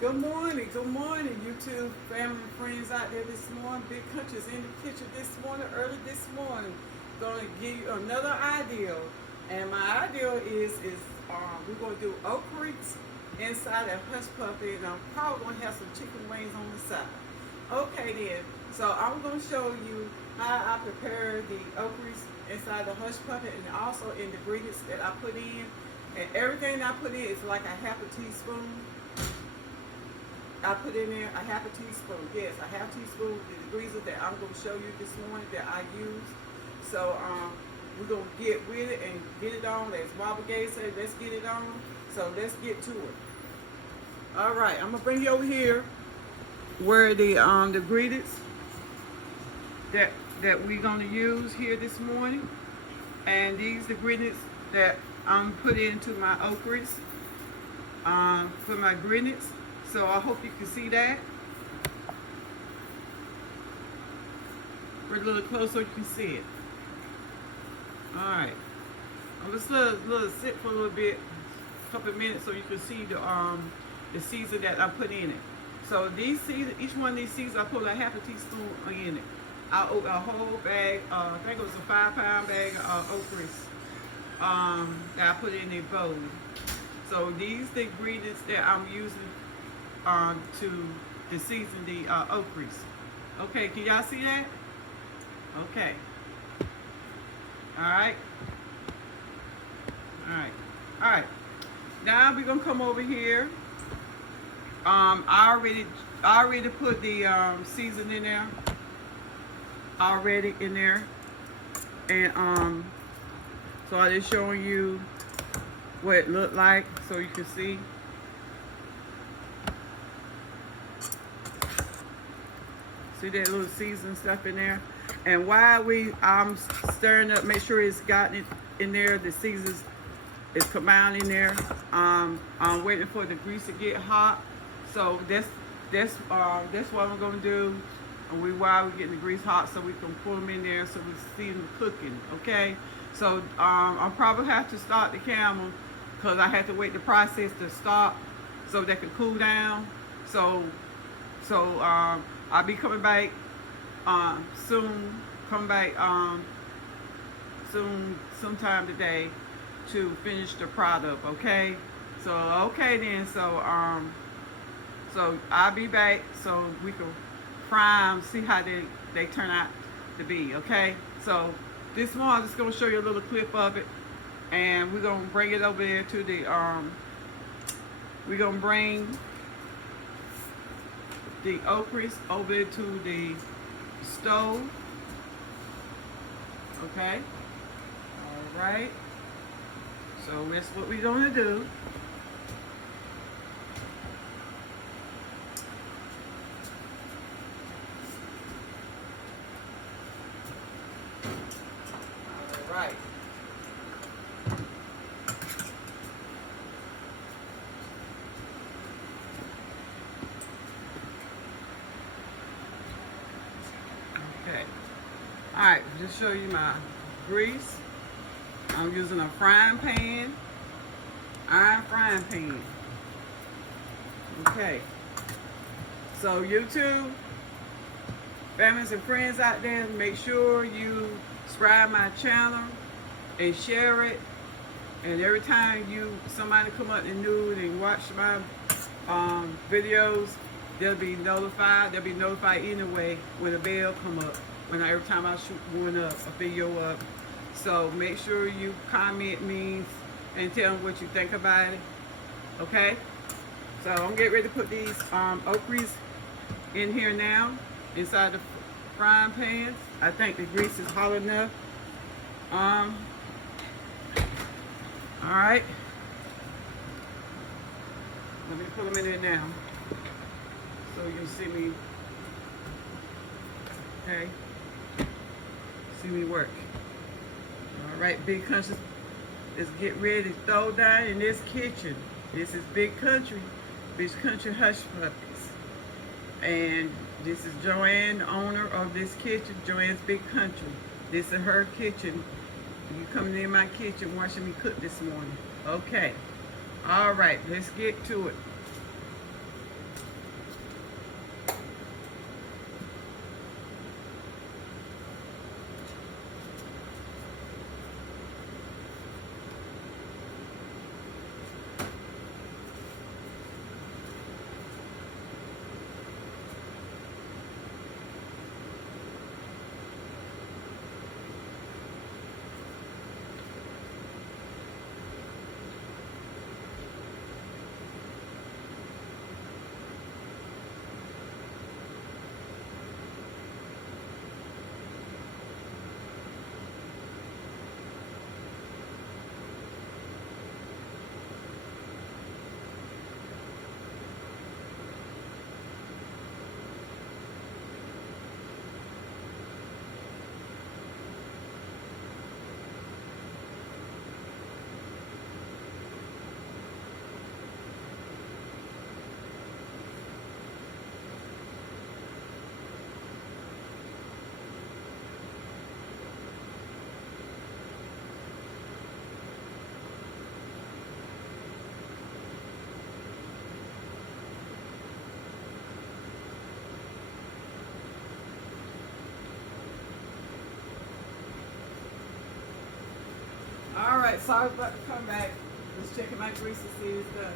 Good morning, YouTube family and friends out there this morning. Big Country's in the kitchen this morning, early this morning. Gonna give you another idea, and my idea is we're gonna do okras inside a hush puppy, and I'm probably gonna have some chicken wings on the side. Okay then, so I'm gonna show you how I prepare the okras inside the hush puppy, and also in the ingredients that I put in. And everything I put in is like a half a teaspoon. I put in there a half a teaspoon. Yes, a half teaspoon. The degrees that I'm going to show you this morning that I use. So we're going to get with it and get it on. As Robert Gaye said, let's get it on. So let's get to it. All right, I'm going to bring you over here where the ingredients that we're going to use here this morning. And these ingredients that I'm putting into my okras for my ingredients. So I hope you can see that. Bring a little closer so you can see it. Alright. I'm just let it sit for a little bit, a couple of minutes so you can see the season that I put in it. So these season, each one of these seasons I put a half a teaspoon in it. I open a whole bag, I think it was a 5-pound bag of okras that I put in a bowl. So these the ingredients that I'm using to season the okras. Okay, can y'all see that? Okay. Alright. Alright. Now we're gonna come over here. I already put the season in there. Already in there. And so I'm just showing you what it looked like so you can see. See that little seasoned stuff in there? And while I'm stirring up, make sure it's gotten it in there, the seasons is come out in there. I'm waiting for the grease to get hot. So that's what I'm gonna do. And while we're getting the grease hot, so we can pull them in there so we see them cooking. Okay. So I'll probably have to start the camera because I have to wait the process to stop so they can cool down. So I'll be coming back soon. Come back soon, sometime today, to finish the product. Okay. So okay then. So I'll be back so we can fry them, see how they turn out to be. Okay. So this one I'm just gonna show you a little clip of it, and we're gonna bring it over there to the we're gonna bring the okras over to the stove. Okay. All right. So that's what we're gonna do. All right. Okay. Alright, just show you my grease. I'm using a frying pan, iron frying pan. Okay. So YouTube, families and friends out there, make sure you subscribe my channel and share it. And every time somebody come up in the news and watch my videos, they'll be notified. They'll be notified anyway when the bell come up. Every time I shoot a video up. So make sure you comment me and tell them what you think about it. Okay? So I'm getting ready to put these okras in here now, inside the frying pans. I think the grease is hot enough. Alright. Let me put them in there now, so you can see me. Okay. See me work. All right, Big Country is getting ready to throw down in this kitchen. This is Big Country Hushpuppies. And this is Joann, the owner of this kitchen, Joann's Big Country. This is her kitchen. You coming in my kitchen watching me cook this morning. Okay. All right, let's get to it. Alright, so I was about to come back. Just checking my grease to see it's done.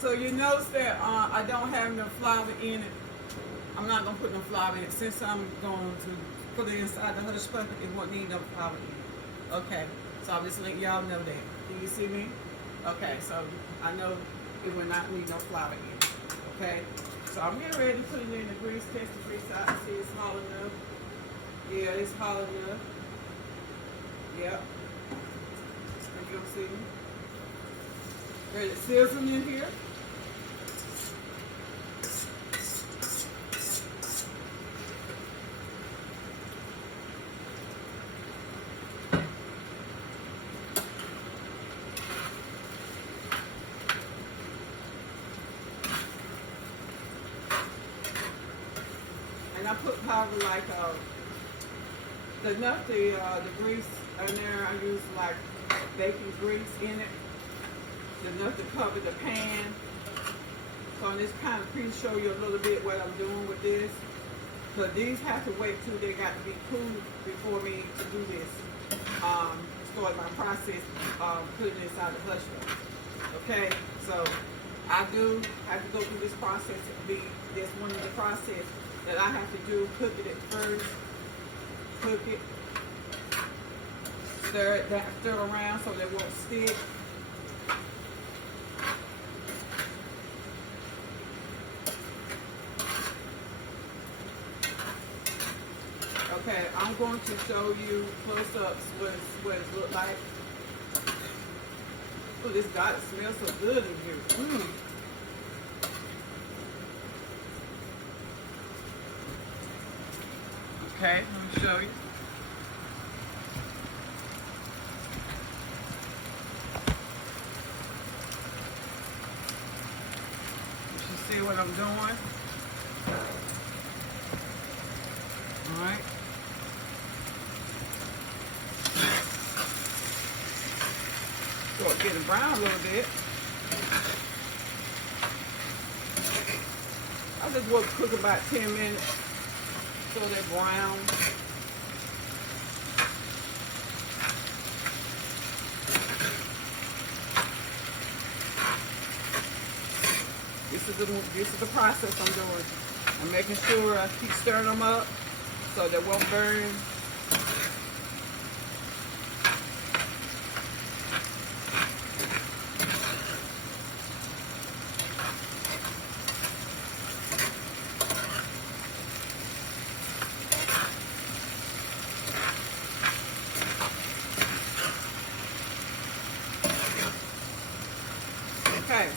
So you notice that I don't have no flour in it. I'm not going to put no flour in it. Since I'm going to put it inside the hush puppy, it won't need no flour in it. Okay, so I'm just letting y'all know that. Do you see me? Okay, so I know it will not need no flour in it. Okay, so I'm getting ready to put it in the grease, test the grease out and see it's hot enough. Yeah, it's hot enough. Yep. You don't see me? Ready to sizzle in here. And I put probably like the grease in there. I use like baking grease in it. Enough to cover the pan. So I'm just kind of show you a little bit what I'm doing with this. So these have to wait till they got to be cool before me to do this. Start my process putting this inside the hush puppy. Okay, so I do have to go through this process. That's one of the process that I have to do. Cook it at first. Cook it. Stir around so they won't stick. Okay, I'm going to show you close-ups what it looks like. Oh, this God, it smells so good in here. Okay, let me show you. You see what I'm doing? All right. So it's getting brown a little bit. I just want to cook about 10 minutes so they're brown. This is the process I'm doing. I'm making sure I keep stirring them up so they won't burn. Okay.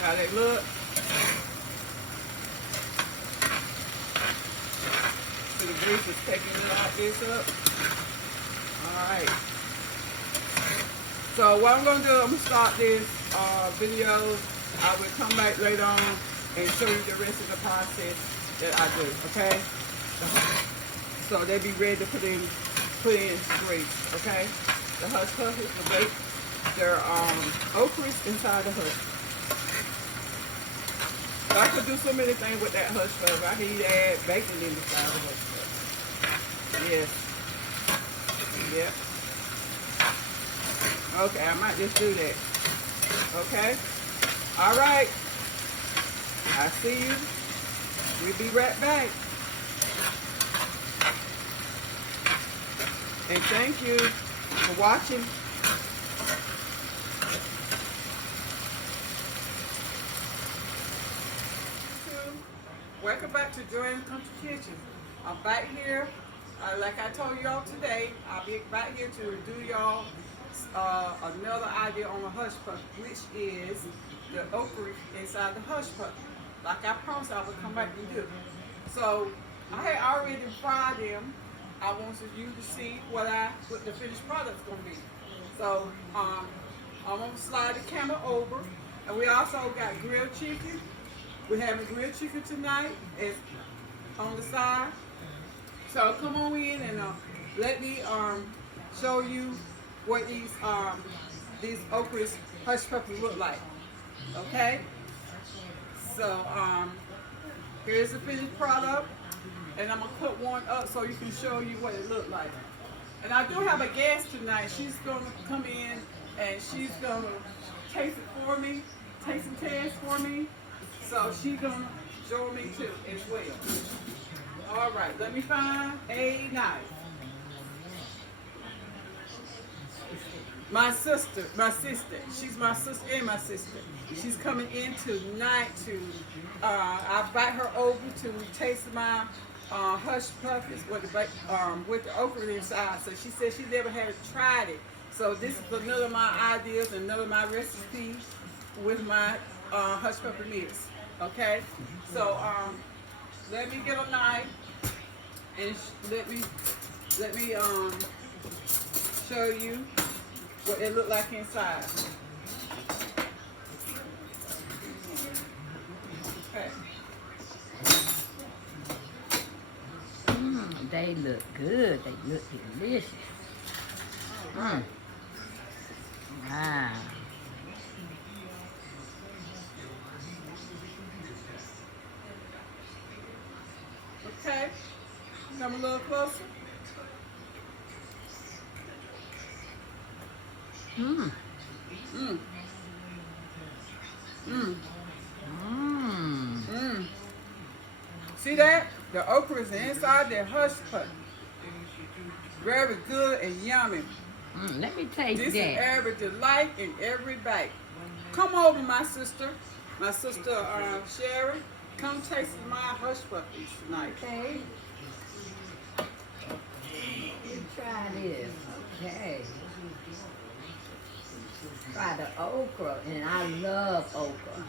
How they look. So the grease is taking it like this up. Alright. So what I'm going to do, I'm going to start this video. I will come back later on and show you the rest of the process that I do, okay? So they be ready to put in grease, okay? The hush puppies, the bake, their okras inside the hush. So I could do so many things with that hush puppy. I can add bacon inside the hush puppy. Yes. Yep. Okay, I might just do that. Okay? All right. I see you. We'll be right back. And thank you for watching. Welcome back to Joann's Country Kitchen. I'm back here. Like I told y'all today, I'll be back here to do y'all another idea on the hush puppy, which is the okra inside the hush puppy. Like I promised I would come back and do. So I had already fried them. I wanted you to see what the finished product's gonna be. So I'm gonna slide the camera over, and we also got grilled chicken. We're having grilled chicken tonight. It's on the side. So come on in and let me show you what these okras hush puppies look like. Okay? So here's the finished product, and I'm gonna cut one up so you can show you what it looked like. And I do have a guest tonight. She's gonna come in and she's gonna taste it for me, taste and test for me. So she's gonna join me too as well. All right, let me find a knife. My sister, she's my sister and my sister. She's coming in tonight to, I invite her over to taste my hush puppies with the okra inside. So she said she never had tried it. So this is another of my ideas, another of my recipes with my hush puppy mix. Okay, so let me get a knife and let me show you what it look like inside. Okay. They look good. They look delicious. Wow. Okay. Come a little closer. Mmm. Mmm. Mmm. Mmm. See that? The okra is inside the hush puppy. Very good and yummy. Let me taste This that. is every delight in every bite. Come over, my sister. My sister Sherry. Come taste my hush puppies tonight. Okay. Let's try this. Okay. Try the okra, and I love okra.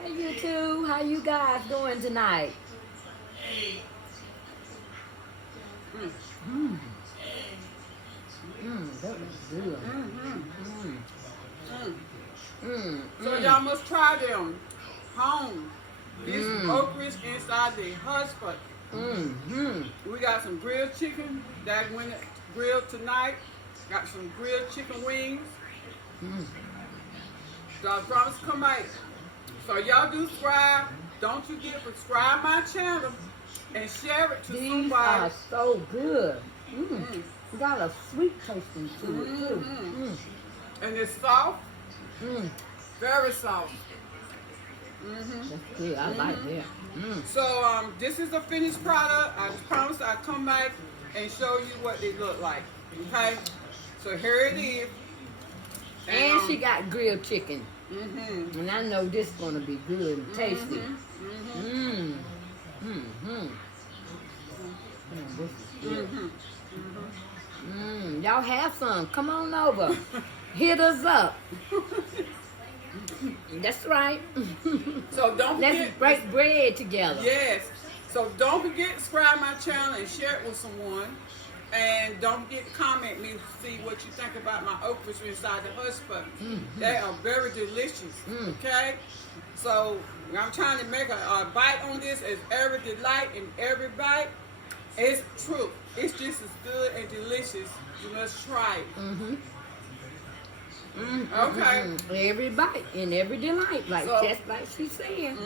Hey, you two. How you guys doing tonight? Mmm. That was good. So y'all must try them home. This okra is inside the hush puppy. We got some grilled chicken that went grilled tonight. Got some grilled chicken wings. So I promise to come out. So y'all do subscribe. Don't you get subscribe my channel and share it to These somebody. are so good. Got a sweet tasting to it too. And it's soft. Very soft. That's good. I like that. So this is the finished product. I promise I'll come back and show you what they look like. Okay? So here it is. And she got grilled chicken. And I know this is going to be good and tasty. This is good. Y'all have some. Come on over. Hit us up. That's right. So don't forget. Let's break bread together. Yes. So don't forget to subscribe my channel and share it with someone. And don't forget to comment me to see what you think about my okras inside the hush puppies. They are very delicious. Okay? So I'm trying to make a bite on this as every delight in every bite. It's true. It's just as good and delicious. You must try it. Okay. Every bite and every delight, just like she said.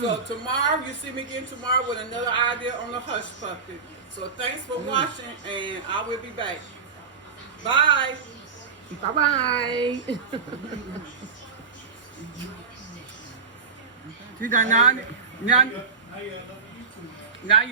So tomorrow, you see me again tomorrow with another idea on the hush puppy. So thanks for watching, and I will be back. Bye. Bye-bye. See that now you